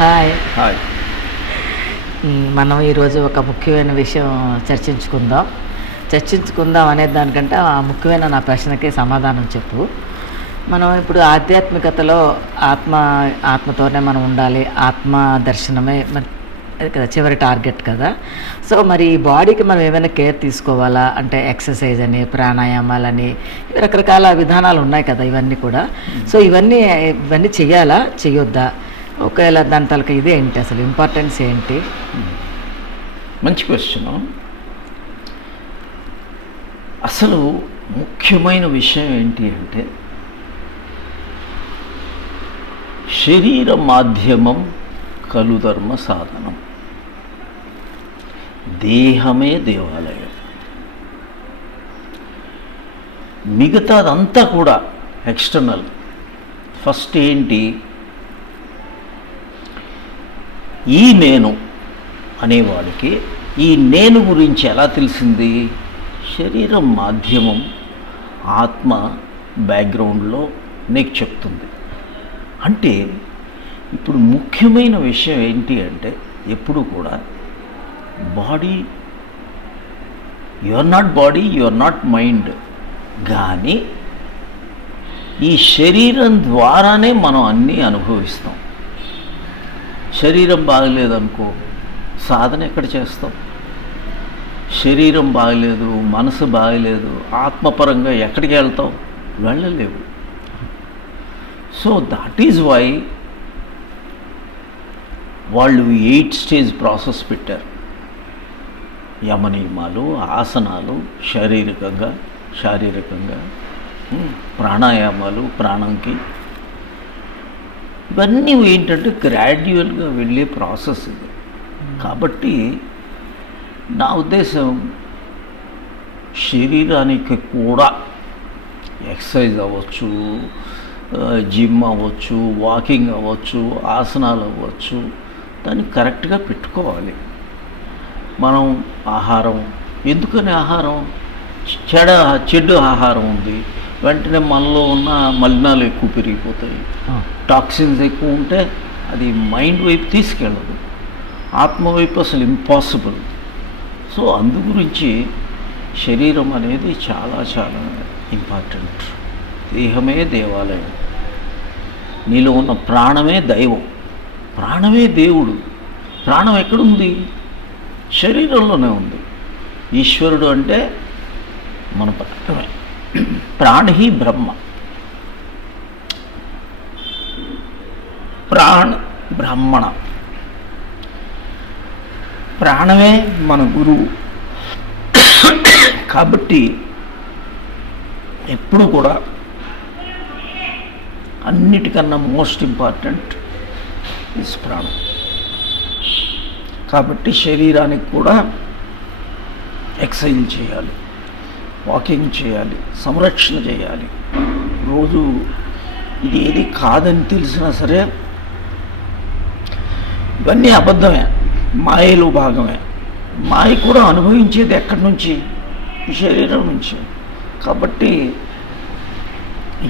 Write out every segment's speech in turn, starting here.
Hi. Hi. మనం ఈరోజు ఒక ముఖ్యమైన విషయం చర్చించుకుందాం అనే దానికంటే ఆ ముఖ్యమైన నా ప్రశ్నకి సమాధానం చెప్పు. మనం ఇప్పుడు ఆధ్యాత్మికతలో ఆత్మతోనే మనం ఉండాలి. ఆత్మ దర్శనమే అది కదా చివరి టార్గెట్ కదా. సో మరి ఈ బాడీకి మనం ఏమైనా కేర్ తీసుకోవాలా? అంటే ఎక్సర్సైజ్ అని, ప్రాణాయామాలని, రకరకాల విధానాలు ఉన్నాయి కదా ఇవన్నీ కూడా. సో ఇవన్నీ చెయ్యాలా, చెయ్యొద్దా? ఒకవేళ దాని తలక ఇదే ఏంటి, అసలు ఇంపార్టెన్స్ ఏంటి? మంచి క్వశ్చన్. అసలు ముఖ్యమైన విషయం ఏంటి అంటే, శరీర మాధ్యమం కలుధర్మ సాధనం, దేహమే దేవాలయం, మిగతాదంతా కూడా ఎక్స్టర్నల్. ఫస్ట్ ఏంటి, ఈ నేను అనేవాడికి ఈ నేను గురించి ఎలా తెలిసింది? శరీరం మాధ్యమం, ఆత్మ బ్యాక్గ్రౌండ్లో నీకు చెప్తుంది. అంటే ఇప్పుడు ముఖ్యమైన విషయం ఏంటి అంటే, ఎప్పుడు కూడా body, you are not body, you are not mind. కానీ ఈ శరీరం ద్వారానే మనం అన్నీ అనుభవిస్తాం. శరీరం బాగలేదనుకో, సాధన ఎక్కడ చేస్తాం? శరీరం బాగలేదు, మనసు బాగలేదు, ఆత్మపరంగా ఎక్కడికి వెళ్తాం? వెళ్ళలేవు. సో దట్ ఈజ్ వై వాళ్ళు 8 స్టేజ్ ప్రాసెస్ పెట్టారు. యమనియమాలు, ఆసనాలు, శారీరకంగా ప్రాణాయామాలు, ప్రాణంకి, ఇవన్నీ ఏంటంటే గ్రాడ్యువల్గా వెళ్ళే ప్రాసెస్ ఇది. కాబట్టి నా ఉద్దేశం, శరీరానికి కూడా ఎక్సర్సైజ్ అవ్వచ్చు, జిమ్ అవ్వచ్చు, వాకింగ్ అవ్వచ్చు, ఆసనాలు అవ్వచ్చు, దాన్ని కరెక్ట్గా పెట్టుకోవాలి. మనం ఆహారం, ఎందుకని ఆహారం, చెడు ఆహారం ఉంది, వెంటనే మనలో ఉన్న మలినాలు ఎక్కువ పెరిగిపోతాయి. టాక్సిన్స్ ఎక్కువ ఉంటే అది మైండ్ వైపు తీసుకెళ్ళదు, ఆత్మ వైపు అసలు ఇంపాసిబుల్. సో అందు గురించి శరీరం అనేది చాలా చాలా ఇంపార్టెంట్. దేహమే దేవాలయం, నీలో ఉన్న ప్రాణమే దైవం, ప్రాణమే దేవుడు. ప్రాణం ఎక్కడుంది? శరీరంలోనే ఉంది. ఈశ్వరుడు అంటే మన ప్రాణమే. ప్రాణి బ్రహ్మ, బ్రాహ్మణ, ప్రాణమే మన గురువు. కాబట్టి ఎప్పుడు కూడా అన్నిటికన్నా మోస్ట్ ఇంపార్టెంట్ ఇస్ ప్రాణం. కాబట్టి శరీరానికి కూడా ఎక్సర్సైజ్ చేయాలి, వాకింగ్ చేయాలి, సంరక్షణ చేయాలి. రోజు ఇది ఏది కాదని తెలిసినా సరే, ఇవన్నీ అబద్ధమే, మాయలో భాగమే. మాయ కూడా అనుభవించేది ఎక్కడి నుంచి? ఈ శరీరం నుంచి. కాబట్టి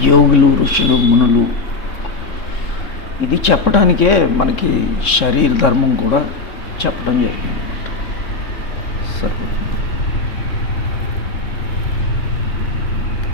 యోగులు, ఋషులు, మునులు ఇది చెప్పడానికే మనకి శరీర ధర్మం కూడా చెప్పడం జరిగింది.